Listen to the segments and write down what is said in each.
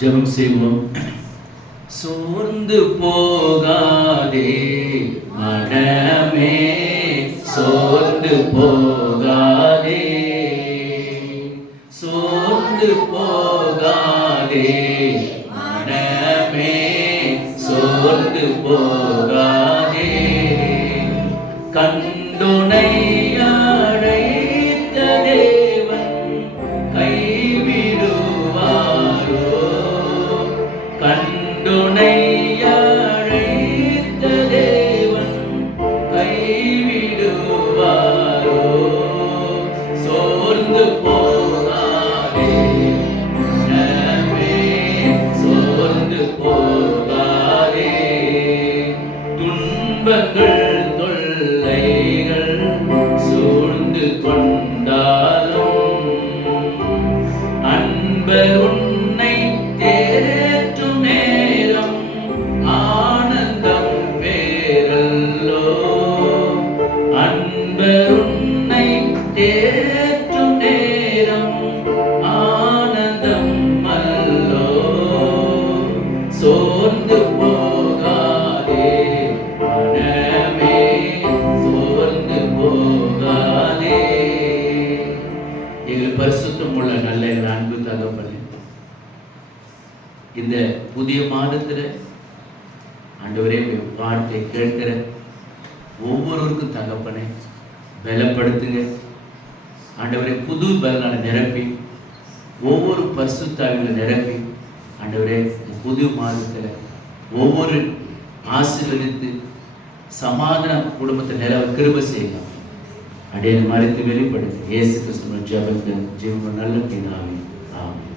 ஜெபம் செய்வோம். சோர்ந்து போகாதே மனமே, சோர்ந்து போகாதே, சோர்ந்து போகாதே மனமே, சோர்ந்து போகாதே. கண்டுனை அழைத்த தேவன் கைவிடுவாரோ? கண்டுனை அழைத்த தேவன் கைவிடுவாரோ? சோர்ந்து போகாதே மனமே, சோர்ந்து போகாதே. துன்பங்கள் தொல்லைகள் சூழ்ந்து கொண்டாலும் அன்பர் உன்னை தேற்றும் நேரம் ஆனந்தம் வேறல்லோ. அன்பர் உன்னை தேற்றும் நேரம் ஆனந்தம் அல்லோ. சோர்ந்து போகாதே மனமே, சோர்ந்து போகாதே. எங்கள் பரிசுத்தம் உள்ள நல்ல எங்கள் அன்பு தகப்பனே, இந்த புதிய மாதத்தில் ஆண்டவரே வார்த்தை கேட்கிற ஒவ்வொருவருக்கும் தகப்பனே பலப்படுத்துங்க ஆண்டவரே. புது பலனால நிரப்பி ஒவ்வொரு பரிசுத்தாவிகளை நிரப்பி ஆண்டவரே புது மாதத்தில் ஒவ்வொரு ஆசீர்வதித்து சமாதான குடும்பத்தை நிலவ கிருபை செய்யலாம். அடைய மறைத்து வெளிப்படுத்த இயேசு கிறிஸ்துவின் ஜெபத்தில் ஜீவன் நல்ல பிதாவே, ஆமென்.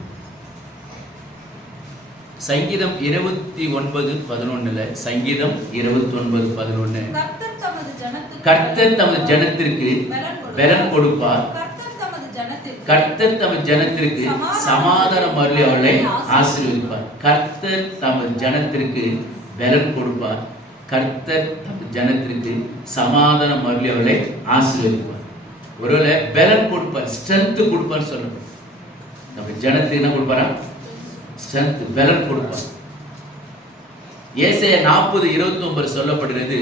சங்கீதம் 29:11, சங்கீதம் 29:11, கர்த்தர் தமது ஜனத்திற்கு பலன் கொடுப்பார், கர்த்தர் தமது ஜனத்திற்கு சமாதானம் அருளி அவளை ஆசீர்வதிப்பார். கர்த்தர் தமது ஜனத்திற்கு பலன் கொடுப்பார், கர்த்தர் தமது ஜனத்திற்கு சமாதானம் அருளி அவளை ஆசீர்வதிப்பார். ஒருவேளை பலன் கொடுப்பார், ஸ்ட்ரென்த் கொடுப்பார் சொல்லணும். நம்ம ஜனத்துக்கு என்ன கொடுப்பாரா? ஸ்ட்ரென்த், பலன் கொடுப்பார். ஏசாயா 40:29 சொல்லப்படுகிறது,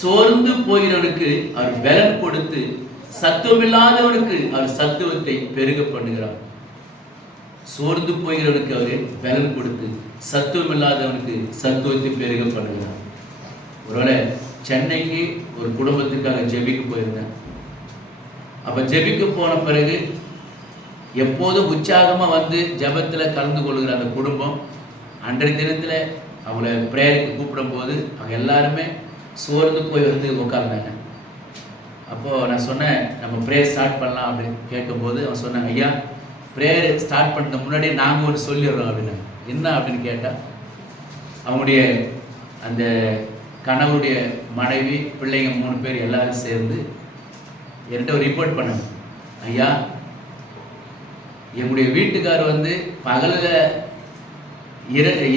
சோர்ந்து போகிறவனுக்கு அவர் பலன் கொடுத்து சத்துவமில்லாதவனுக்கு அவர் சத்துவத்தை பெருக பண்ணுகிறார். சோர்ந்து போகிறவனுக்கு அவர் பலன் கொடுத்து சத்துவமில்லாதவனுக்கு சத்துவத்தை பெருக பண்ணுகிறார். ஒருவேளை சென்னைக்கு ஒரு குடும்பத்துக்காக ஜெபிக்க போயிருந்தேன். அப்ப ஜெபிக்க போன பிறகு எப்போதும் உற்சாகமா வந்து ஜெபத்துல கலந்து கொள்கிற அந்த குடும்பம் அன்றைய தினத்துல அவங்கள பிரேயருக்கு கூப்பிடும் போது அவங்க எல்லாருமே சோர்ந்து போய் வந்து உட்கார்ந்தாங்க. அப்போது நான் சொன்னேன், நம்ம ப்ரேயர் ஸ்டார்ட் பண்ணலாம் அப்படின்னு கேட்கும்போது அவன் சொன்னாங்க, ஐயா ப்ரேயர் ஸ்டார்ட் பண்ணுற முன்னாடி நாங்கள் ஒன்று சொல்லிடுறோம் அப்படின்னு. என்ன அப்படின்னு கேட்டால், அவங்களுடைய அந்த கணவருடைய மனைவி பிள்ளைங்க 3 பேர் எல்லாரும் சேர்ந்து என்கிட்ட ஒரு ரிப்போர்ட் பண்ணாங்க. ஐயா எங்களுடைய வீட்டுக்காரர் வந்து பகலில்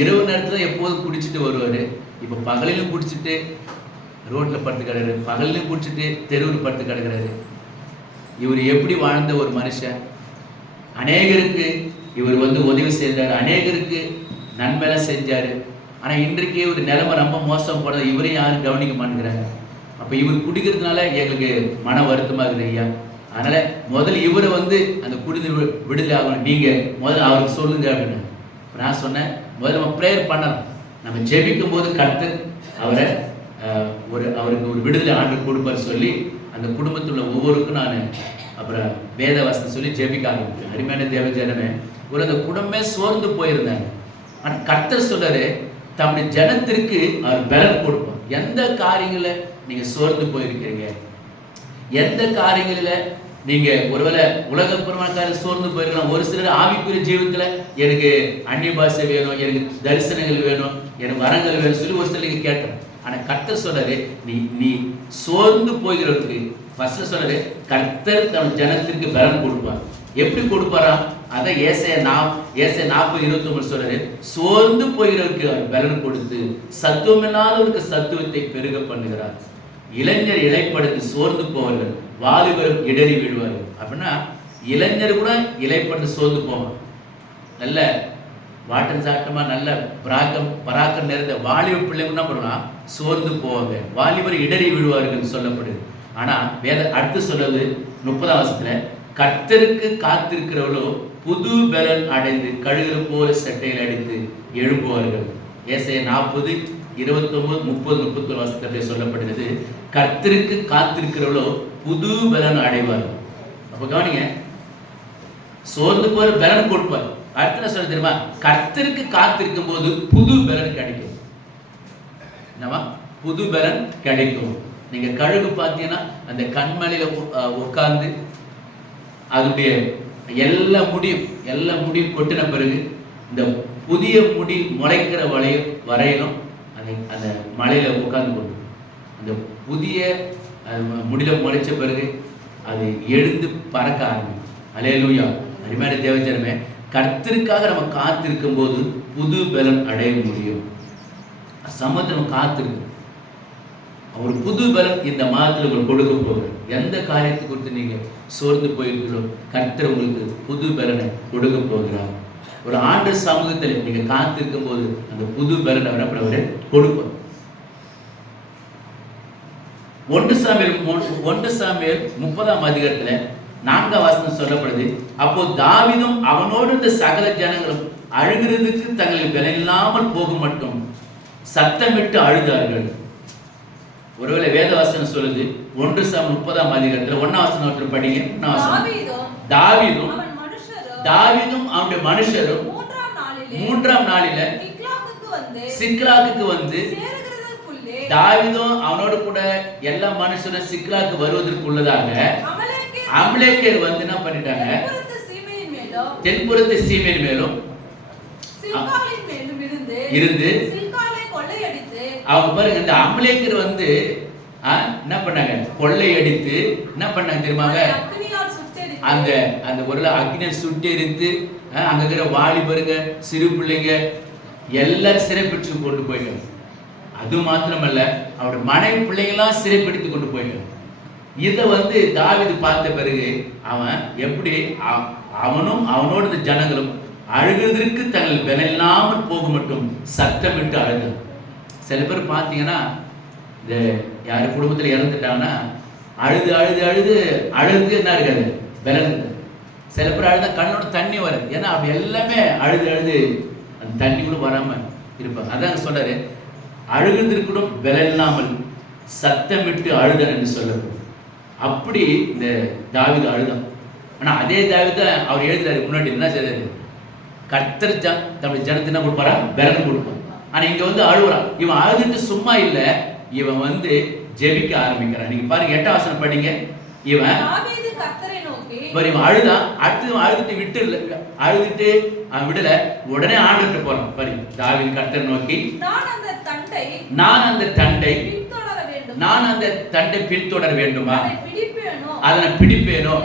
இரவு நேரத்தில் எப்போதும் குடிச்சிட்டு வருவார். இப்போ பகலிலும் குடிச்சிட்டு ரோட்டில் படுத்து கிடக்குறாரு, பகலிலும் குடிச்சிட்டு தெருவில் படுத்து கிடக்குறாரு. இவர் எப்படி வாழ்ந்த ஒரு மனுஷன்? அநேகருக்கு இவர் வந்து உதவி செய்தார், அநேகருக்கு நன்மையெல்லாம் செஞ்சார். ஆனால் இன்றைக்கு ஒரு நிலைமை ரொம்ப மோசம் போனது, இவரையும் யாரும் கவனிக்க மாட்டேங்கிறாங்க. அப்போ இவர் குடிக்கிறதுனால எங்களுக்கு மன வருத்தமாக இருக்குது ஐயா. அதனால் முதல்ல இவரை வந்து அந்த குடிந்து விடுதலை ஆகணும், நீங்கள் முதல்ல அவருக்கு சொல்லுங்க அப்படின்னு. நான் சொன்னேன், முதல்ல நம்ம ப்ரேயர் பண்ணலாம். நம்ம ஜெபிக்கும் போது கர்த்தர் அவரை அவருக்கு ஒரு விடுதலை ஆண்டு கொடுப்பார் சொல்லி அந்த குடும்பத்தில் உள்ள ஒவ்வொருக்கும் நான் அப்புறம் வேத வசனம் சொல்லி ஜெபிக்க ஆரம்பித்தேன். அருமையான தேவஜனமே, ஒரு அந்த குடும்பமே சோர்ந்து போயிருந்தாங்க. ஆனால் கர்த்தர் சொல்றாரு, தம்முடைய ஜனத்திற்கு அவர் பலன் கொடுப்பார். எந்த காரியங்களை நீங்க சோர்ந்து போயிருக்கீங்க, எந்த காரியங்களில் நீங்க ஒருவேளை உலகப்புறமான காரியம் சோர்ந்து போயிருக்கலாம். ஒரு சிலர் ஆவிக்குரிய ஜீவத்துல எனக்கு அந்நிய பாஷை வேணும், எனக்கு தரிசனங்கள் வேணும், எனக்கு வரங்கள் வேணும் சொல்லி ஒரு சிலர் நீங்க கேட்டோம். ஆனா கர்த்தர் சொல்றாரு, நீ சோர்ந்து போகிறவருக்கு ஃபர்ஸ்ட் சொல்றாரு, கர்த்தர் தன் ஜனத்திற்கு பலன் கொடுப்பார். எப்படி கொடுப்பாரா? அதை ஏசாயா 40:29 சொல்றாரு, சோர்ந்து போகிறவருக்கு அவர் பலன் கொடுத்து சத்துவமில்லாதவருக்கு சத்துவத்தை பெருக பண்ணுகிறார். இளைஞர் இலைப்படுத்தி சோர்ந்து போவார்கள், வாலிபரும் இடறி விழுவார்கள். அப்படின்னா இளைஞர் கூட இலைப்படுத்தி சோர்ந்து போவான். நல்ல வாட்டம் சாட்டமா நல்ல பராக்கம் நிறைந்த வாலிப பிள்ளைங்க என்ன பண்ணலாம், சோர்ந்து போவாங்க, வாலிபர் இடறி விழுவார்கள் சொல்லப்படுது. ஆனா வேத அடுத்து சொல்றது 30ஆம் வசனத்துல, கர்த்தருக்கு காத்திருக்கிறவர்களோ புது பலன் அடைந்து கழுகுகள் போல சட்டையில் அடித்து எழும்புவார்கள். ஏசாயா 40, 29, 30, 31 வசனத்திலே சொல்லப்படுகிறது, கர்த்தருக்கு காத்திருக்கிறவர்களோ புது பலன் அடைவார்கள். அப்ப கவனிங்க, சோர்ந்து போற பலன் கொடுப்பார். அடுத்து என்ன சொல்ல தெரியுமா, கர்த்தருக்கு காத்திருக்கும் போது புது பலன் கிடைக்கும். என்னவா, புது பலன் கிடைக்கும். நீங்க கழுகு பார்த்தீங்கன்னா அந்த கண்மலையில உட்கார்ந்து அதனுடைய எல்லா முடியும் கொட்டின பிறகு இந்த புதிய முடி முளைக்கிற வரையிலும் அந்த மலையில உட்கார்ந்து கொண்டு அந்த புதிய முடியில முளைச்ச பிறகு அது எழுந்து பறக்க ஆரம்பிக்கும். அல்லேலூயா. அருமையான தேவஜனமே, கர்த்தருக்காக நம்ம காத்திருக்கும் போது புது பலன் அடைய முடியும். சமத்தை நம்ம காத்திருக்கும். ஒரு புது பலன் இந்த மாதத்தில் உங்களுக்கு கொடுக்க போகிறேன். எந்த காரியத்தை குறித்து நீங்க சோர்ந்து போயிருக்கிறோம், கர்த்தர் உங்களுக்கு புது பலனை கொடுக்க போகிறார். ஒரு ஆண்டு சமூகத்தில் நீங்க காத்திருக்கும் போது அந்த புது பலனை அவரை கொடுப்பார். 1 சாமுவேல் 30ஆம் அதிகாரத்துல 4ஆம் வசனம் சொல்லப்படுது, அப்போ தாவீதும் அவனோடு இந்த சகல ஜனங்களும் அழுகிறதுக்கு தங்கள் பலனில்லாமல் போகும் மட்டும் சத்தமிட்டு அழுதார்கள். ஒருவேளை வேதவாசனம் சொல்லுது 1 சாமுவேல் 30ஆம் அதிகாரத்துல 1ஆம் வசனம் படிங்க. தாவீதும் அவனுடைய மனுஷரும் 3ஆம் நாளில சிக்லாகுக்கு வந்து தாவீதும் அவனோடு கூட எல்லா மனுஷரும் சிக்லாக்கு வருவதற்குள்ளதாக அமலேக்கியர் வந்து என்ன பண்ணிட்டாங்க, தென்புறத்து சீமையின் மேலும் இருந்து அவங்க பாருங்க, இந்த அமலேக்கியர் வந்து என்ன பண்ணாங்க, கொள்ளையடித்து என்ன பண்ணாங்க தெரியுமாங்க, அந்த அந்த ஒரு அக்னியை சுட்டு எரித்து அங்க இருக்கிற வாலிபருங்க சிறு பிள்ளைங்க எல்லாரும் சிறைப்பிடிச்சு கொண்டு போயிட்டாங்க. அது மாத்திரமல்ல, அவருடைய மனைவி பிள்ளைங்களாம் சிறைப்பிடித்து கொண்டு போயிட்டாங்க. இதை வந்து தாவீது பார்த்த பிறகு அவன் எப்படி அவனும் அவனோட இந்த ஜனங்களும் அழுகிறதற்கு தங்கள் பலனில்லாமல் போக மட்டும் சத்தமிட்டு அழுதான். சில பேர் பார்த்தீங்கன்னா, இந்த யார் குடும்பத்தில் இறந்துட்டாங்கன்னா அழுது அழுது அழுது அழுது என்ன இருக்காது, பலன். சில பேர் அழுதா கண்ணோட தண்ணி வரும். ஏன்னா அப்படி எல்லாமே அழுது அழுது அந்த தண்ணி கூட வராம இருப்பாங்க. அதான் சொல்றாரு, அழுகிறதற்கு கூட பலன் இல்லாமல் சத்தமிட்டு அழுதன் என்று சொல்லப்படும். அப்படி இந்த தாவீது அழுதான். ஆனா அதே தாவீது அவர் எழுதுறாரு, முன்னாடி என்ன செய்றாரு, கர்த்தர் தம்முடைய ஜனத்தை என்ன கொடுப்பாரா, பலன் கொடுப்பார். ஆனா இங்க வந்து அழுகுறான். இவன் அழுதுட்டு சும்மா இல்ல, இவன் வந்து ஜெபிக்க ஆரம்பிக்கிறான். நீங்க பாருங்க 8ஆம் வசனம் படிங்க. இவன் அழுதான். அடுத்து அழுதுட்டு அவன் விடல, உடனே ஆண்டுட்டு போறான். பாரு, தாவீது கர்த்தரை நோக்கி, நான் அந்த தண்டை பின்தொடர வேண்டுமா, அதனை பிடிப்பேனோ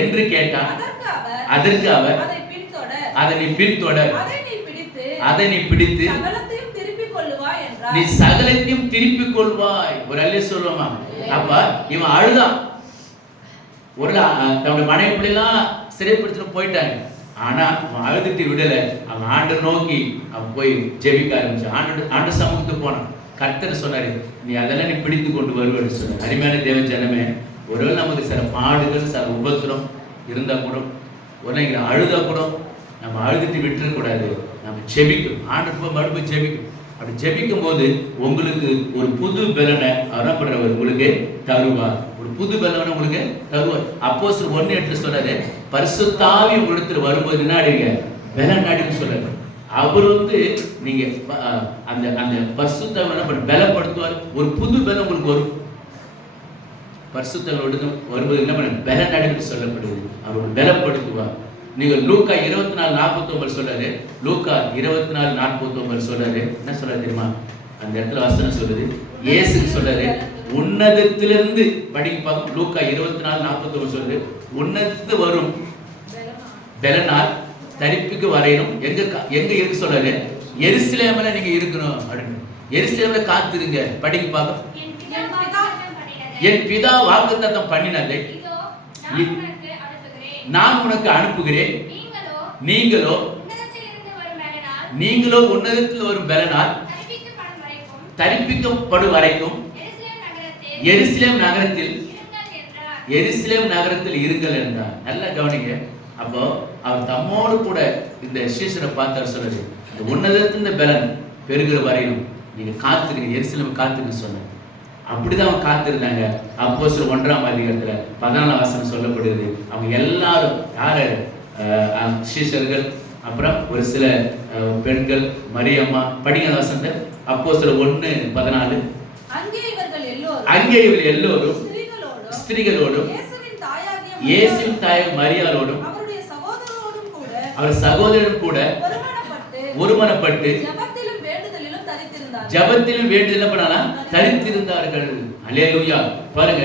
என்று கேட்டான். அதற்கு அவர், அதை நீ பின்தொடர், அதை நீ பிடித்து நீ சகலத்தையும் திருப்பிக் கொள்வாய். ஒரு அல்ல சொல்லுமா. அப்ப இவன் அழுதான். ஒரு தன்னுடைய மனைவி பிள்ளைலாம் சிறைப்படுத்திட்டு போயிட்டாங்க. ஆனா அவன் அழுதுட்டு விடல. அவன் ஆண்டு நோக்கி அவன் போய் ஜெபிக்க ஆரம்பிச்சான். ஆண்டு சமூகத்துக்கு போனான். கர்த்தர் சொன்னாரு, நீ அதெல்லாம் நீ பிடித்து கொண்டு வருவேன்னு சொன்னார். அருமையான தேவ ஜனமே, ஒருவேளை நமக்கு சில பாடுகள் சில உபத்திரம் இருந்தா கூட, ஒரு அழுதா கூட நம்ம அழுதுட்டு விட்டுறக்கூடாது. நம்ம ஜெபிக்கும். ஆண்டு போய் மறுபடியும் ஜெபிக்கும். அப்படி ஜெபிக்கும் போது உங்களுக்கு ஒரு புது பலனை அறப்படுறவர் உங்களுக்கு தருவார். ஒரு புது பலனை உங்களுக்கு தருவார். அப்போஸ்தலர் 1:8 சொல்றாரு, பரிசுத்த ஆவி உங்களிடத்தில் வரும்போது என்ன ஆடுவீங்க, பலன் ஆடுன்னு சொல்றாரு. அவர் வந்து நீங்க அந்த அந்த பரிசுத்த ஆவி என்ன பண்ண பலப்படுத்துவார். ஒரு புது பலன் உங்களுக்கு வரும். பரிசுத்த ஆவி வரும்போது என்ன பண்ண பலன் ஆடுன்னு சொல்லப்படுது. அவர் பலப்படுத்துவார். நீங்க லூக்கா 24:49 சொல்றாரு. லூக்கா 24:49 சொல்றாரு. என்ன சொல்றாரு தெரியுமா? அந்த இடத்துல வசனம் சொல்லுது, இயேசு சொல்றாரு, உன்னதத்திலிருந்து படிக்க பார்க்கும். லூக்கா 24:49 சொல்றாரு, உன்னதத்து வரும் பலனால் தரிப்புக்கு வரையணும். எங்க இருக்கு சொல்றாரு, எருசலேம்ல நீங்க இருக்கணும் அப்படின்னு. எருசலேம்ல காத்துருங்க. படிக்க பார்க்கும். என் பிதா வாக்குத்தத்தம் பண்ணினதை நான் உனக்கு அனுப்புகிறேன். நீங்களோ நீங்களோ உன்னதத்தில் வரும் பலனால் தரிப்பிக்கப்படும் வரைக்கும் எருசலேம் நகரத்தில் இருங்கள் என்றார். நல்லா கவனிங்க. அப்போ அவர் தம்மோடு கூட இந்த சீஷரை பார்த்தார். சொல்றது இந்த உன்னதத்தின் பலன் பெருகிற வரையிலும் நீங்க காத்துருங்க, எருசலேம் காத்துருங்க சொன்னார். அப்படிதான் அவங்க காத்திருந்தாங்க. அப்போஸ்தலர் 1ஆம் அதிகாரத்துல 14ஆம் வசனம் சொல்லப்படுது. அவங்க எல்லாரும் யாரு? சீஷர்கள், அப்புறம் ஒரு சில பெண்கள், மரியம்மா. படிங்க வசனத்தை. அப்போஸ்தலர் 1:14. அங்கே இவர்கள் எல்லோரும் ஸ்திரீகளோடும் இயேசுவின் தாய் மரியாளோடும் அவர் சகோதரரும் கூட ஒருமனப்பட்டு ஜபத்திலும் வேண்டுதலும் தரித்திருந்தார்கள். அல்லேலூயா. பாருங்க,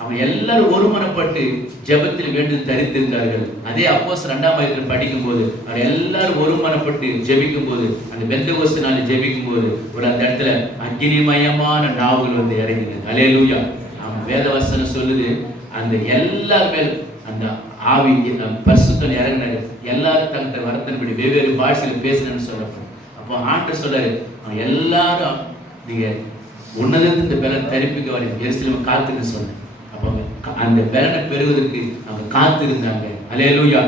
அவங்க எல்லாரும் ஒருமனப்பட்டு ஜபத்தில் வேண்டுதல் தரித்திருந்தார்கள். அதே அப்போஸ்தலர் 2ஆம் அதிகாரத்தில் படிக்கும் போது அவர் எல்லாரும் ஒருமனப்பட்டு ஜெபிக்கும் போது, அந்த பெந்தெகோஸ்து நாளில் ஜெபிக்கும் போது ஒரு அந்த இடத்துல அக்கினிமயமான நாவுகள் வந்து இறங்கினது. அல்லேலூயா. வேதவசனம் சொல்லுது, அந்த எல்லாருமே அந்த ஆவி பரிசுத்தம் இறங்கினாரு. எல்லாரும் தங்கள் வரத்தின்படி வெவ்வேறு பாஷையில் பேசணும்னு சொல்லப்படும். அப்போ ஆண்டவர் சொல்றாரு, அவங்க எல்லாரும் நீங்க உன்னதத்தின் இந்த பலன் தரிப்பிக்க வரையும் எருசலேம் காத்துன்னு சொன்னேன். அப்போ அந்த பலனை பெறுவதற்கு அவங்க காத்திருந்தாங்க. அல்லேலூயா.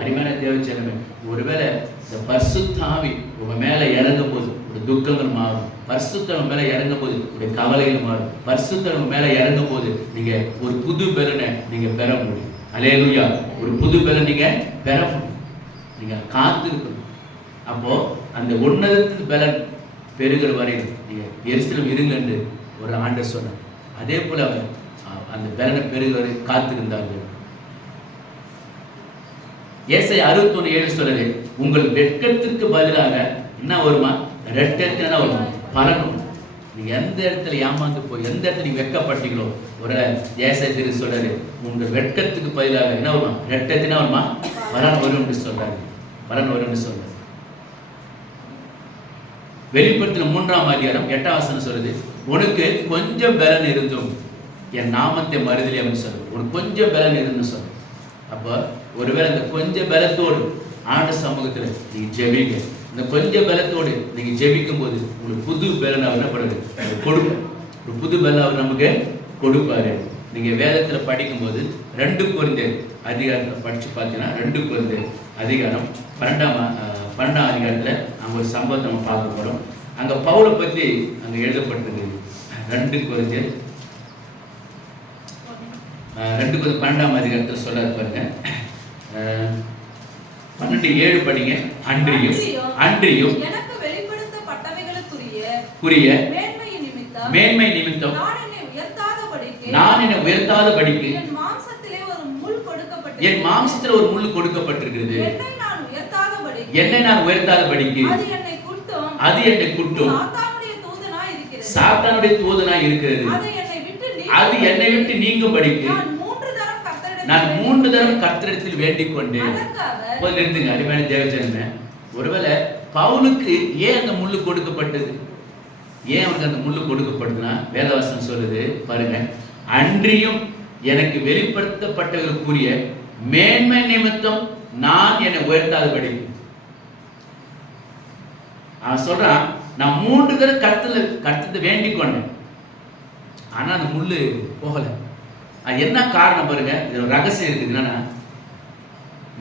அருமையான தேவச்சனமே, ஒருவேளை இந்த பரிசுத்த ஆவி உங்க மேல இறங்கும் போது ஒரு துக்கங்கள் மாறும். பரிசுத்தம் மேல இறங்கும் போது உடைய கவலைகள் மாறும். பரிசுத்தம் மேல இறங்கும் போது நீங்க ஒரு புது பலனை நீங்க பெற முடியும். அல்லேலூயா. ஒரு புது பலன் நீங்க பெற முடியும். நீங்க காத்திருக்கணும். அப்போ அந்த உன்னதத்தின் பலன் பெருகிற வரையில் நீங்க எருசலேம் இருங்க என்று ஒரு ஆண்டவர் சொன்னார். அதே போல அந்த பலனை பெருகிற வரை காத்திருந்தார்கள். ஏசாயா 61:7 சொல்றது, உங்கள் வெட்கத்திற்கு பதிலாக என்ன வருமா? ரெட்டத்தினா வருமா? பலனும். நீங்க எந்த இடத்துல ஏமாந்து போய் எந்த இடத்துல நீங்க வெட்கப்பட்டீங்களோ, ஒரு ஏசாயா சொல்றாரு, உங்கள் வெட்கத்துக்கு பதிலாக என்ன வருமா? ரெட்டத்தினா வருமா? பலன் வரும் என்று சொல்றாரு. பலன் வரும் என்று சொல்றாரு. வெளிப்படுத்தின 3ஆம் அதிகாரம் 8ஆம் வசனம் சொல்றது, உனக்கு கொஞ்சம் பலன் இருந்தும் என் நாமத்தை மறுதலி அப்படின்னு சொல்றது. உனக்கு கொஞ்சம் பலன் இருந்துன்னு சொல்ற. அப்போ ஒருவேளை அந்த கொஞ்சம் பலத்தோடு ஆண்டு சமூகத்தில் நீங்க ஜெபிங்க. இந்த கொஞ்சம் பலத்தோடு நீங்க ஜெபிக்கும் போது உங்களுக்கு புது பலன் அவர் என்ன பண்ணுறது கொடுப்பார். ஒரு புது பலன் அவர் நமக்கு கொடுப்பாரு. நீங்க வேதத்துல படிக்கும் போது 2 கொரிந்தியர் அதிகாரத்தில் படிச்சு பார்த்தீங்கன்னா 2 கொரிந்தியர் அதிகாரம் 12ஆம் அதிகாரத்துல அங்க ஒரு சம்பவத்தை நம்ம பார்க்க போறோம். அங்க பவுலை பத்தி அங்க எழுதப்பட்டிருக்கு. 2 கொரிந்தியர் 12ஆம் அதிகாரத்தில் சொல்றாரு பாருங்க. 12:7 படிங்க. அன்றியும் எனக்கு வெளிப்படுத்தப்பட்டவைகளுக்குரிய மேன்மை நிமித்தம் நான் என்னை உயர்த்தாதபடிக்கு என் மாம்சத்திலே ஒரு முள் கொடுக்கப்பட்டிருக்கிறது. என்னை நான் உயர்த்தாதபடிக்கு அது என்னை குட்டும் சாத்தானுடைய தூதனாய் இருக்கிறது. அது என்னை விட்டு நீங்கும்படிக்கு நான் 3 தரம் கர்த்தரிடத்தில் வேண்டிக் கொண்டேன். நிறுத்துங்க. அருமையான தேவஜனமே, ஒருவேளை பவுலுக்கு ஏன் அந்த முள்ளு கொடுக்கப்பட்டது? ஏன் அவனுக்கு அந்த முள்ளு கொடுக்கப்பட்டதுன்னா வேதவசனம் சொல்லுது பாருங்க, அன்றியும் எனக்கு வெளிப்படுத்தப்பட்டவர்களுக்குரிய மேன்மை நிமித்தம் நான் என்னை உயர்த்தாதபடி. அவன் சொல்றான், நான் 3 தரம் கர்த்தத்தை வேண்டிக் கொண்டேன், ஆனா அந்த முள்ளு போகல. என்ன காரணம் பாருங்க, இது ஒரு ரகசியம் இருக்குது. என்னன்னா,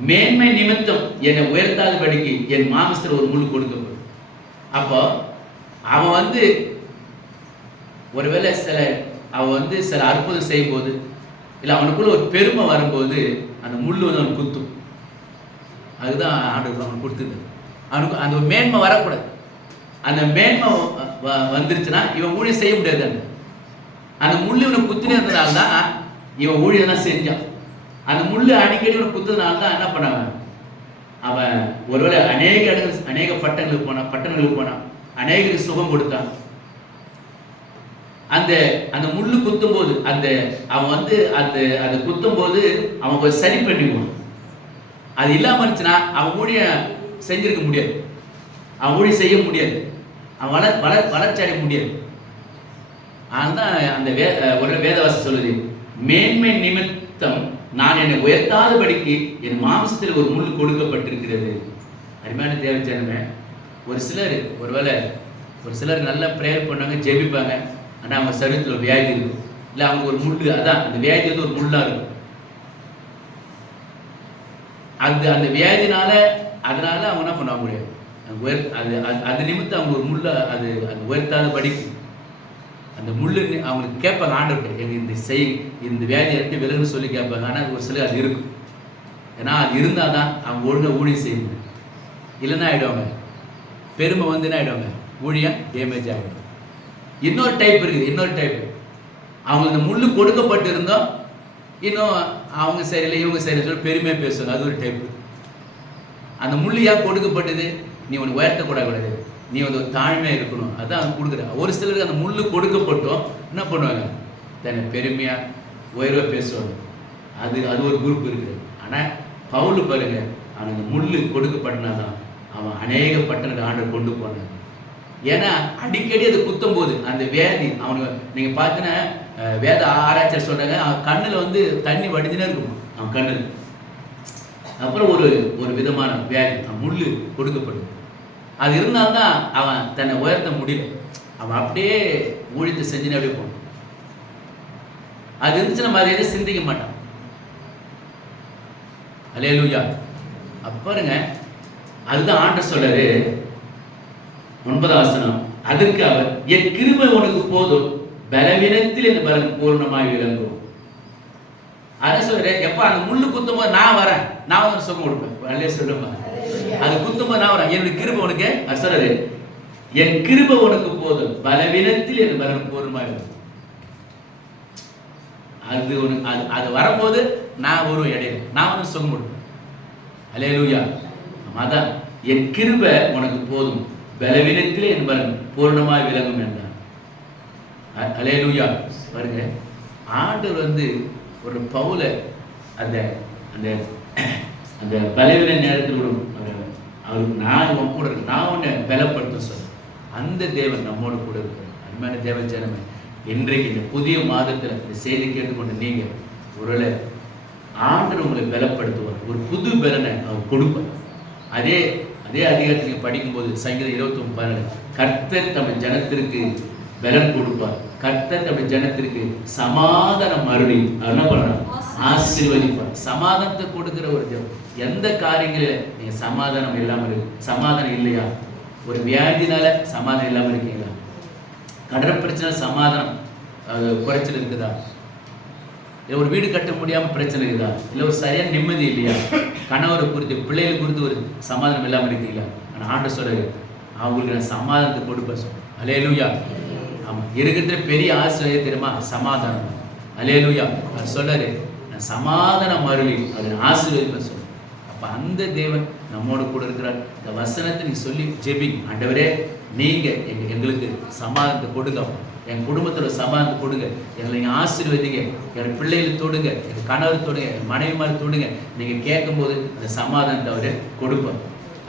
மேன்மை நிமித்தம் என்னை உயர்த்தாதபடிக்கு என் மாம்சத்தில் ஒரு முள் கொடுக்கப்படும். அப்போ அவன் ஒருவேளை அவன் சில அற்புதம் செய்யும் போது, இல்லை அவனுக்குள்ள ஒரு பெருமை வரும்போது அந்த முள் அவனுக்கு குத்தும். அதுதான் ஆண்டவர் அவனுக்கு கொடுத்தது. அவனுக்கு அந்த ஒரு மேன்மை வரக்கூடாது. அந்த மேன்மை வந்துருச்சுன்னா இவன் ஊழியம் செய்ய முடியாது. அந்த முள் இவனை குத்தினதுனால தான் இவன் ஊழியம் செஞ்சான். அந்த முள்ளு அடிக்கடி இவனை குத்துறதுனால தான் என்ன பண்ணான், அவன் ஒருவேளை அநேக பட்டணங்களுக்கு போனான், அநேகருக்கு சுகம் கொடுத்தான். அந்த முள்ளு குத்தும் போது அவன் அந்த குத்தும் போது அவன் கொஞ்சம் சரி பண்ணிக்குவான். அது இல்லாம இருந்துச்சுன்னா அவன் ஊழியம் செஞ்சிருக்க முடியாது, அவன் ஊழியம் செய்ய முடியாது, அவன் வளர்ச்சி அடைய முடியாது. அதுதான் அந்த ஒரு வேதவாசி சொல்லுது, மேன்மை நிமித்தம் நான் என்னை உயர்த்தாதபடிக்கு என் மாம்சத்தில் ஒரு முள் கொடுக்கப்பட்டிருக்கிறது. அருமையான தேவஜனமே, ஒரு சிலர் நல்லா ப்ரேயர் பண்ணுவாங்க, ஜெபிப்பாங்க. ஆனால் அவங்க சரீரத்தில் ஒரு வியாதி இருக்கும், இல்லை அவங்க ஒரு முள், அதான் அந்த வியாதி வந்து ஒரு முள்ளாக இருக்கும். அந்த வியாதினால அதனால அவங்க என்ன பண்ண முடியாது, அது நிமித்தம் அவங்க ஒரு முள்ளை அது உயர்த்தாத படிக்கு அந்த முள்ளு அவங்களுக்கு கேட்பாங்க, ஆண்டவர்கிட்ட எங்க இந்த வியாதி எடுத்து விலகுன்னு சொல்லி கேட்பாங்க. ஆனால் ஒரு சிலர் அது இருக்கும். ஏன்னா அது இருந்தால் தான் அவங்க ஒழுங்காக ஊழியம் செய்ய முடியும். இல்லைன்னா ஆகிடுவாங்க, பெருமை வந்து என்ன ஆகிடுவாங்க, ஊழியம் டேமேஜ் ஆகிடும். இன்னொரு டைப் இருக்குது, அவங்க இந்த முள்ளு கொடுக்கப்பட்டு இருந்தோம், இன்னும் அவங்க சரியில்லை இவங்க சரியில்லை சொல்லி பெருமையாக பேசுவாங்க. அது ஒரு டைப்பு. அந்த முள்ளு ஏன் கொடுக்கப்பட்டது, நீ உனக்கு உயர்த்தக்கூடாது, நீ வந்து ஒரு தாழ்மையாக இருக்கணும், அதுதான் அவங்க கொடுக்குற. ஒரு சிலருக்கு அந்த முள்ளு கொடுக்கப்பட்டோம் என்ன பண்ணுவாங்க, தன்னை பெருமையாக உயர்வாக பேசுவாங்க. அது ஒரு குரூப் இருக்குது. ஆனால் பவுல் பாருங்க, அவனுக்கு முள்ளு கொடுக்கப்பட்டனாதான் அவன் அநேக பட்டணங்கள் ஆண்டவர் கொண்டு போனான். ஏன்னா அடிக்கடி அது குத்தும் போது அந்த வியாதி அவனுக்கு, நீங்கள் பார்த்தீங்கன்னா வேத ஆராய்ச்சியர் சொல்கிறாங்க, அவன் கண்ணில் வந்து தண்ணி வடிஞ்சுனே இருக்கும் அவன் கண்ணில். அப்புறம் ஒரு விதமான வியாதி, அவன் முள் கொடுக்கப்படும். அது இருந்தால்தான் அவன் தன்னை உயர்த்த முடியல, அவன் அப்படியே ஊழியத்தை செஞ்சுன்னு அப்படியே போனான். அது இருந்துச்சுன்னா மாதிரி எதுவும் சிந்திக்க மாட்டான். அல்லேலூயா. பாருங்க, அதுதான் ஆண்டவர் சொல்றாரு 9ஆம் வசனம், அதற்கு அவர் என் கிருபை உனக்கு போதும், பலவீனத்தில் என் பலன் பூர்ணமாய் விளங்கும். அதை சொல்ற, எப்ப அந்த முள்ளு குத்தும் போது நான் வரேன், நான் வந்து சுகம் கொடுப்பேன். அல்லே சொல்லுமா, அது குத்தும் போது நான் வரேன், என்னுடைய கிருபை உனக்கு, அது சொல்றாரு என் கிருபை உனக்கு போதும், பலவீனத்தில் என் பலன் பூர்ணமாய் விளங்கும். அது வரும்போது நான் ஒரு இடையில நான் வந்து சுகம் கொடுப்பேன். அல்லேலூயா. அதான் என் கிருபை உனக்கு போதும், பலவீனத்திலே என் பலன் பூர்ணமாய் விளங்கும் என்றார். அல்லேலூயா. பாருங்க, ஆண்டவர் வந்து ஒரு பவுல அந்த அந்த அந்த பலவீன நேரத்தில் அவருக்கு நான் உன் கூட இருக்கு, நான் உன்னை பலப்படுத்த சொல்ல, அந்த தேவன் நம்மோடு கூட இருக்கிறார். அருமையான தேவ ஜனமே, இன்றைக்கு இந்த புதிய மாதத்தில் இந்த செய்தி கேட்டுக்கொண்டு நீங்கள் ஒருவேளை ஆண்டவர் உங்களை பலப்படுத்துவார், ஒரு புது பலனை அவர் கொடுப்பார். அதே அதிகாரத்தில் நீங்கள் படிக்கும்போது சங்கீதம் 29:12, கர்த்தர் தம்முடைய ஜனத்திற்கு பலன் கொடுப்பார், கர்த்தர் தம்முடைய ஜனத்திற்கு சமாதானம் அருளி என்ன பண்ணணும், ஆசீர்வதிப்பார். சமாதானத்தை கொடுக்கிற ஒரு தேவன். எந்த காரியங்களில் நீங்கள் சமாதானம் இல்லாமல் இருக்கு, சமாதானம் இல்லையா, ஒரு வியாதினால சமாதானம் இல்லாமல் இருக்கீங்களா, கடன் பிரச்சனை சமாதானம் குறைச்சல் இருக்குதா, இல்லை ஒரு வீடு கட்ட முடியாமல் பிரச்சனை இருக்குதா, இல்லை ஒரு சரியான நிம்மதி இல்லையா, கணவரை குறித்து பிள்ளைகளை குறித்து ஒரு சமாதானம் இல்லாமல் இருக்கீங்களா, ஆனால் ஆண்டவர் சொல்றாரு அவங்களுக்கு நான் சமாதானத்தை கொடுப்பேன் சொல்றேன். அல்லேலூயா. ஆமாம், இருக்கிறதுல பெரிய ஆசீர்வாதம் தெரியுமா, சமாதானம். அல்லேலூயா. அவர் சொல்றாரு நான் சமாதானம் அருளி அதை ஆசீர்வதிப்பேன் சொல்றேன். அப்போ அந்த தேவன் நம்மோடு கூட இருக்கிறார். இந்த வசனத்தை நீ சொல்லி ஜெபிங்க, ஆண்டவரே நீங்கள் எங்களுக்கு சமாதானத்தை கொடுங்க, என் குடும்பத்தோட சமாதானத்தை கொடுங்க, எங்களை நீங்கள் ஆசீர்வதிங்க, என் பிள்ளைகளை தொடுங்க, என் கணவர் தொடுங்க, என் மனைவி மாதிரி தொடுங்க. நீங்கள் கேட்கும்போது அந்த சமாதானத்தை அவரை கொடுப்பார்.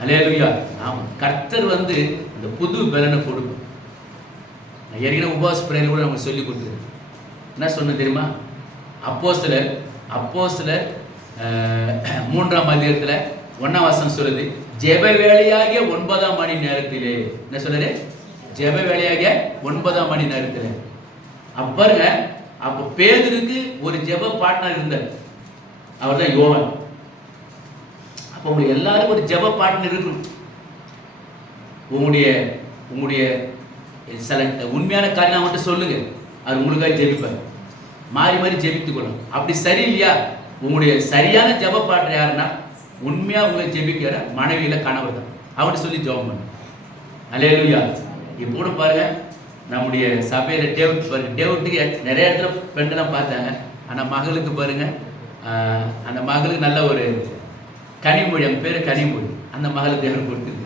அல்லேலூயா. ஆமாம், கர்த்தர் வந்து அந்த புது பலனை கொடுப்பார். நான் ஏற்கனவே உபவாச பிரேயர் கூட அவங்க சொல்லி கொடுத்துருக்கேன். என்ன சொன்ன தெரியுமா, அப்போஸ்தலர் 3ஆம் அதிகாரத்தில் 1ஆம் வசனம் சொல்லுது, ஜெப வேளையாகிய 9ஆம் மணி நேரத்திலே, என்ன சொல்லுது, ஜெப வேளையாகிய 9ஆம் மணி நேரத்தில். பாருங்க, அப்போ பேதுருக்கு ஒரு ஜெப பார்ட்னர் இருந்தார், அவர் தான் யோவான். அப்போ உங்களுக்கு எல்லாரும் ஒரு ஜெப பார்ட்னர் இருக்கணும். உங்களுடைய சில உண்மையான காரியம் மட்டும் சொல்லுங்க, அது உங்களுக்காக ஜெபிப்பார். மாறி மாறி ஜெபித்துக்கணும். அப்படி சரியில்லையா, உங்களுடைய சரியான ஜெப பார்ட்னர் யாருன்னா, உண்மையாக உங்களை ஜெபிக்கிற மனைவியில் கணவர் தான், அவர்கிட்ட சொல்லி ஜெபம் பண்ணு. அல்லேலூயா. இப்போ கூட பாருங்க, நம்முடைய சபையில் டேவிட்டுக்கு நிறைய இடத்துல பெண்ணெல்லாம் பார்த்தாங்க, ஆனால் மகளுக்கு பாருங்க, அந்த மகளுக்கு நல்ல ஒரு கனிமொழி, அவன் பேர் கனிமொழி, அந்த மகளுக்கு தேவன் கொடுத்துருக்கு.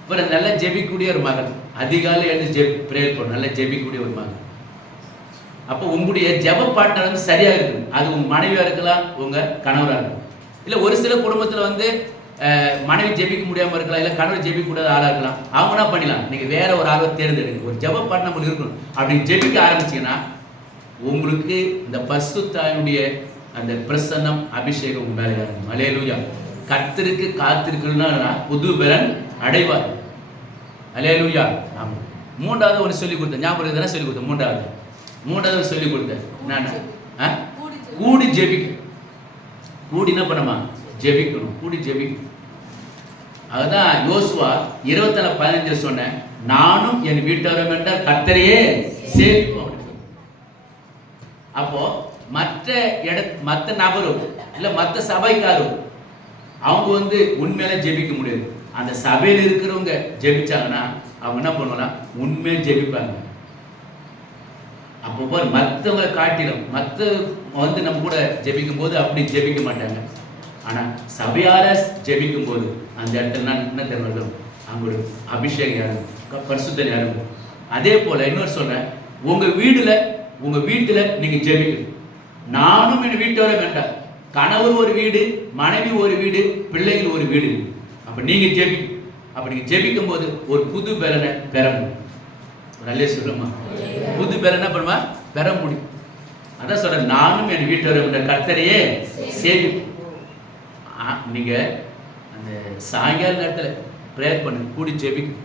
அப்புறம் நல்லா ஜெபிக்கக்கூடிய ஒரு மகள், அதிகாலை எழுந்து ப்ரேயர் பண்ணும், நல்லா ஜெபிக்கக்கூடிய ஒரு மகள். அப்போ உங்களுடைய ஜெப பார்ட்னர் வந்து சரியாக இருக்குது. அது உங்கள் மனைவியாக இருக்கலாம், உங்கள் கணவராக இருக்கலாம். இல்லை ஒரு சில குடும்பத்தில் வந்து மனைவி ஜெபிக்க முடியாமல் இருக்கலாம், இல்லை கணவர் ஜெபிக்க கூடாத ஆளாக இருக்கலாம். அவங்க என்ன பண்ணிடலாம், நீங்கள் வேற ஒரு ஆளை தேர்ந்தெடுங்க, ஒரு ஜெப பார்ட்னர் உங்களுக்கு இருக்கணும். அப்படி ஜெபிக்க ஆரம்பிச்சிங்கன்னா உங்களுக்கு இந்த பரிசுத்தாவினுடைய அந்த பிரசன்னம் அபிஷேகம் உங்கள் மேலே இறங்கும். அல்லேலூயா. கர்த்தருக்கு காத்திருக்கணும்னா புது பலன் அடைவார். அல்லேலூயா. ஆமாம். மூன்றாவது ஒன்று சொல்லி கொடுத்தேன், ஞாபகம் தானே சொல்லி கொடுத்தேன். மூன்றாவது சொல்லி கொடுத்தேன் நான் கூடி ஜெபிக்கணும். கூடி என்ன பண்ணமா? ஜெபிக்கணும். கூடி ஜெபிக்கணும். அதுதான் யோசுவா 24:15 சொன்னேன், நானும் என் வீட்டாரும் என்ற கர்த்தரையே சேவிப்போம். அப்போ மற்ற நபரும் இல்ல மற்ற சபைக்காரும் அவங்க உண்மையில ஜெபிக்க முடியாது. அந்த சபையில் இருக்கிறவங்க ஜெபிச்சாங்கன்னா அவங்க என்ன பண்ணுவாங்கன்னா உண்மையை ஜெபிப்பாங்க. அப்போ பாரு, மற்றவங்களை காட்டிலும் மற்ற நம்ம கூட ஜெபிக்கும் போது அப்படி ஜெபிக்க மாட்டாங்க. ஆனா சபையார ஜெபிக்கும் போது அந்த இடத்துல என்ன தெரியும், அங்க ஒரு அபிஷேகம் யாரும், பரிசுத்தம் யாரும். அதே போல இன்னொரு சொல்றேன், உங்க வீட்டுல நீங்க ஜெபிக்கணும். நானும் என் வீட்டோட வேண்டாம், கணவர் ஒரு வீடு, மனைவி ஒரு வீடு, பிள்ளைகள் ஒரு வீடு. அப்ப நீங்க ஜெபிக்கணும். அப்ப நீங்க ஜெபிக்கும் போது ஒரு புது பலனை பெற முடியும். நல்ல சொல்லுமா, புது பலனை பண்ணுவா பெற முடியும். அதான் சொல்றேன், நானும் என் வீட்டோட கர்த்தரையே சேவிப்போம். நீங்க அந்த சாயங்கால நேரத்துல பிரேயர் பண்ணு, கூடி ஜெபிக்கும்.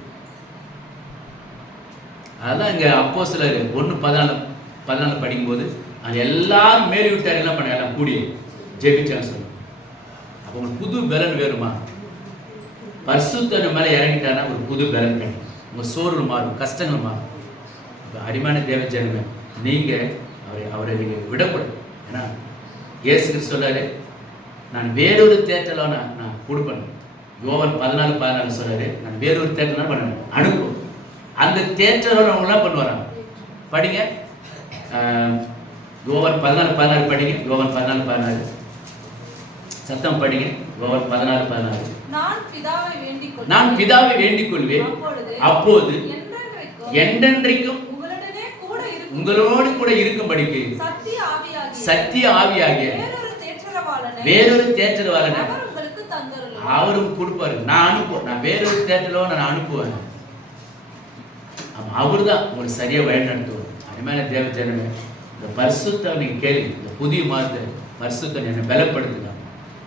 அதான் இங்க அப்போஸ்தலர் 1:14 படிக்கும்போது அது எல்லாரும் மேல் வீட்டார் என்ன பண்ண எல்லாம் கூடி ஜெபிச்சான்னு சொல்லுவோம். அப்போ உங்களுக்கு புது பலன் வேணுமா? பரிசுத்தன் மேலே இறங்கிட்டானா ஒரு புது பலன் கிடைக்கும். உங்கள் சோர்வு மாறும், கஷ்டங்கள் மாறும். இப்போ அடிமான தேவ ஜனமே, நீங்கள் அவரை நீங்கள் விடக்கூடாது. ஏன்னா இயேசு கிறிஸ்து சொல்றாரு, நான் வேறொரு தேட்டலாம் நான் கொடுப்பேன். யோவான் 14:14 சொல்றாரு, நான் வேறொரு தேட்டலாம் பண்ண அனுப்பும். அந்த தேட்டரோட அவங்க என்ன பண்ணுவாராம்? படிங்க, யோவான் 14:16 படிங்க. யோவான் 14:16 சத்தம் படிங்க. யோவான் 14:16 நான் பிதாவை வேண்டிக் கொள்வேன், அப்போது என்றென்றைக்கும் உங்களோடு கூட இருக்கும்படிக்கு சத்திய ஆவியாகிய வேறொரு தேற்றரவாளனை அவரும் கொடுப்பாரு. நான் அனுப்புவேன், நான் வேறொரு தேற்றரவாளனை நான் அனுப்புவேன். அவரு தான் உங்களுக்கு சரியா வழி நடத்துவார். அதுமாதிரி தேவ ஜனமே, இந்த பரிசுத்தம் நீங்க கேளுங்க. இந்த புதிய மாதத்தை பரிசுத்தம் என்னை பலப்படுத்துங்க.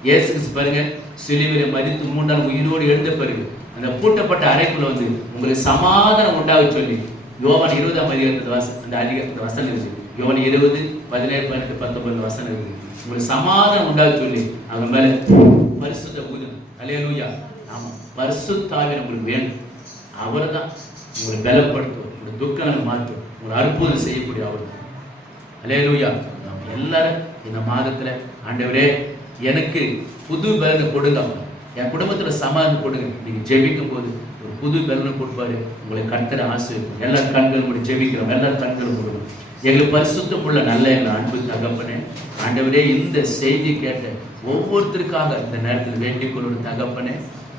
இயேசு கிறிஸ்து பாருங்க, சிலுவையிலே மரித்து 3 நாள் உயிரோடு எழுந்த பிறகு அந்த பூட்டப்பட்ட அறைக்குள்ள உங்களுக்கு சமாதானம் உண்டாக சொல்லி யோவான் 20:19 அந்த வசனம் இருக்கு. யோவான் 20:17-18-19 வசனம் இருக்கு. உங்களுக்கு சமாதானம் உண்டாக சொல்லி அவங்க மேல பரிசுத்த ஊதும். அல்லேலூயா. ஆமா, பரிசுத்த ஆவி உங்களுக்கு வேணும். அவர் தான் உங்களை பலப்படுத்துவார், உங்களுடைய துக்கங்களை மாற்றும், உங்களை அற்புதம் செய்யக்கூடிய அவர் தான். அல்லேலூயா. எல்லாரும் இந்த மாதத்துல ஆண்டவரே எனக்கு புது பலனை கொடுங்க, என் குடும்பத்தில் சமாதானம் கொடுங்க. நீங்கள் ஜெபிக்கும் போது ஒரு புது பலனை கொடுப்பாரு. உங்களை கர்த்தரை ஆசீர்வதிப்பார். எல்லா கண்களும் கூட ஜெபிக்கிறோம், எல்லா கண்களும் கொடுக்கும். எங்களுக்கு பரிசுத்தம் உள்ள நல்ல எங்கள் அன்பு தகப்பனே, ஆண்டவரே இந்த செய்தி கேட்ட ஒவ்வொருத்தருக்காக இந்த நேரத்தில் வேண்டிக் கொள்ளும் தகப்பனே,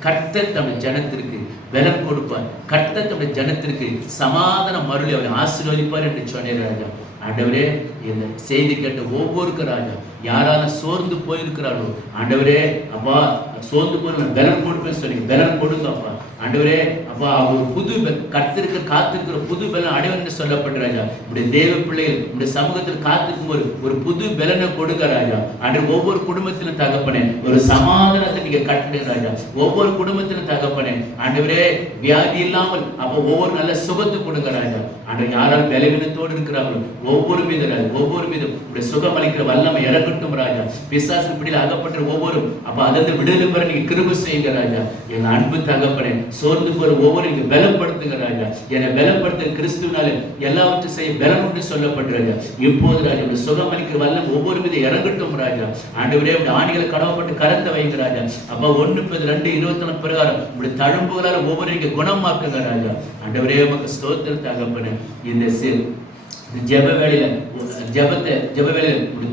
கர்த்தர் தம்முடைய ஜனத்திற்கு பலன் கொடுப்பார். கர்த்தர் தம்முடைய ஜனத்திற்கு சமாதானம் மருளி அவரை ஆசீர்வதிப்பார் என்று சொன்னேன் ராஜா. ஆண்டவரே, இந்த செய்தி கேட்ட ஒவ்வொருக்கு ராஜா, யாராலும் சோர்ந்து போயிருக்கிறாரோ ஆண்டவரே, அப்பா சோர்ந்து போய் பலன் கொடுப்பேன்னு சொல்லி பலன் கொடுங்க அப்பா. ஆண்டவரே அப்பா, ஒரு புது கர்த்தருக்கு காத்திருக்கிற புது பலன் அடைவன்னு சொல்லப்பட்ட ராஜா. இப்படி தேவ பிள்ளைகள் இந்த சமூகத்தில் காத்திருக்கும் ஒரு புது பலனை கொடுங்க ராஜா. ஆண்டவர் ஒவ்வொரு குடும்பத்திலும் தகப்பனே ஒரு சமாதானத்தை நீங்க கட்டுங்க ராஜா. ஒவ்வொரு குடும்பத்திலும் தகப்பனே ஆண்டவரே வியாதி இல்லாமல் அப்போ ஒவ்வொரு நல்ல சுகத்தை கொடுங்க ராஜா. ஆண்டவர் யாரால் பலவீனத்தோடு இருக்கிறார்களோ ஒவ்வொரு மீதும் இப்படி சுகம் அளிக்கிற வல்லமை இறக்கட்டும் ராஜா. பிசாசு பிடியில் அகப்பட்ட ஒவ்வொரு அப்ப அதிலிருந்து விடுதலை பெற நீங்க கிருபை செய்யுங்க ராஜா. என் அன்பு தகப்பனே, சோர்ந்து போற ஒவ்வொரு நீங்க பலப்படுத்துங்க ராஜா. என்னை பலப்படுத்த கிறிஸ்துவனால எல்லாவற்றையும் செய்ய பலம் உண்டு சொல்லப்படுறாங்க. இப்போது ராஜா சுகம் அளிக்கிற வல்லம் ஒவ்வொரு மீது இறங்கட்டும் ராஜா. ஆண்டவரே ஆணிகளை கடவுப்பட்டு கரத்தை வைங்க ராஜா. அப்ப 1:2:24 பிரகாரம் இப்படி தழும்புகளால் ஒவ்வொரு நீங்க குணமாக்குங்க ராஜா. ஆண்டவரே உமக்கு ஸ்தோத்திரம் தகப்பனே. இந்த ஜெப வேளையில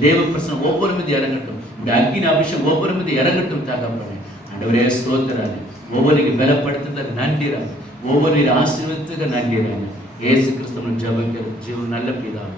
தேவ பிரசனம் ஒவ்வொரு மீது இறங்கட்டும். இந்த அக்கினி அபிஷேகம் ஒவ்வொரு மீது இறங்கட்டும் தகப்பனே. ஆண்டவரே ஸ்தோத்திரம். ஒவ்வொரு நீங்க பலப்படுத்துறதுக்கு நன்றி ராஜா. ஒவ்வொரு ஆசீர்வாதத்துக்கு நன்றி ராஜா. இயேசு கிறிஸ்துவின் ஜெபங்கள் ஜீவ நல்ல பிதாவே.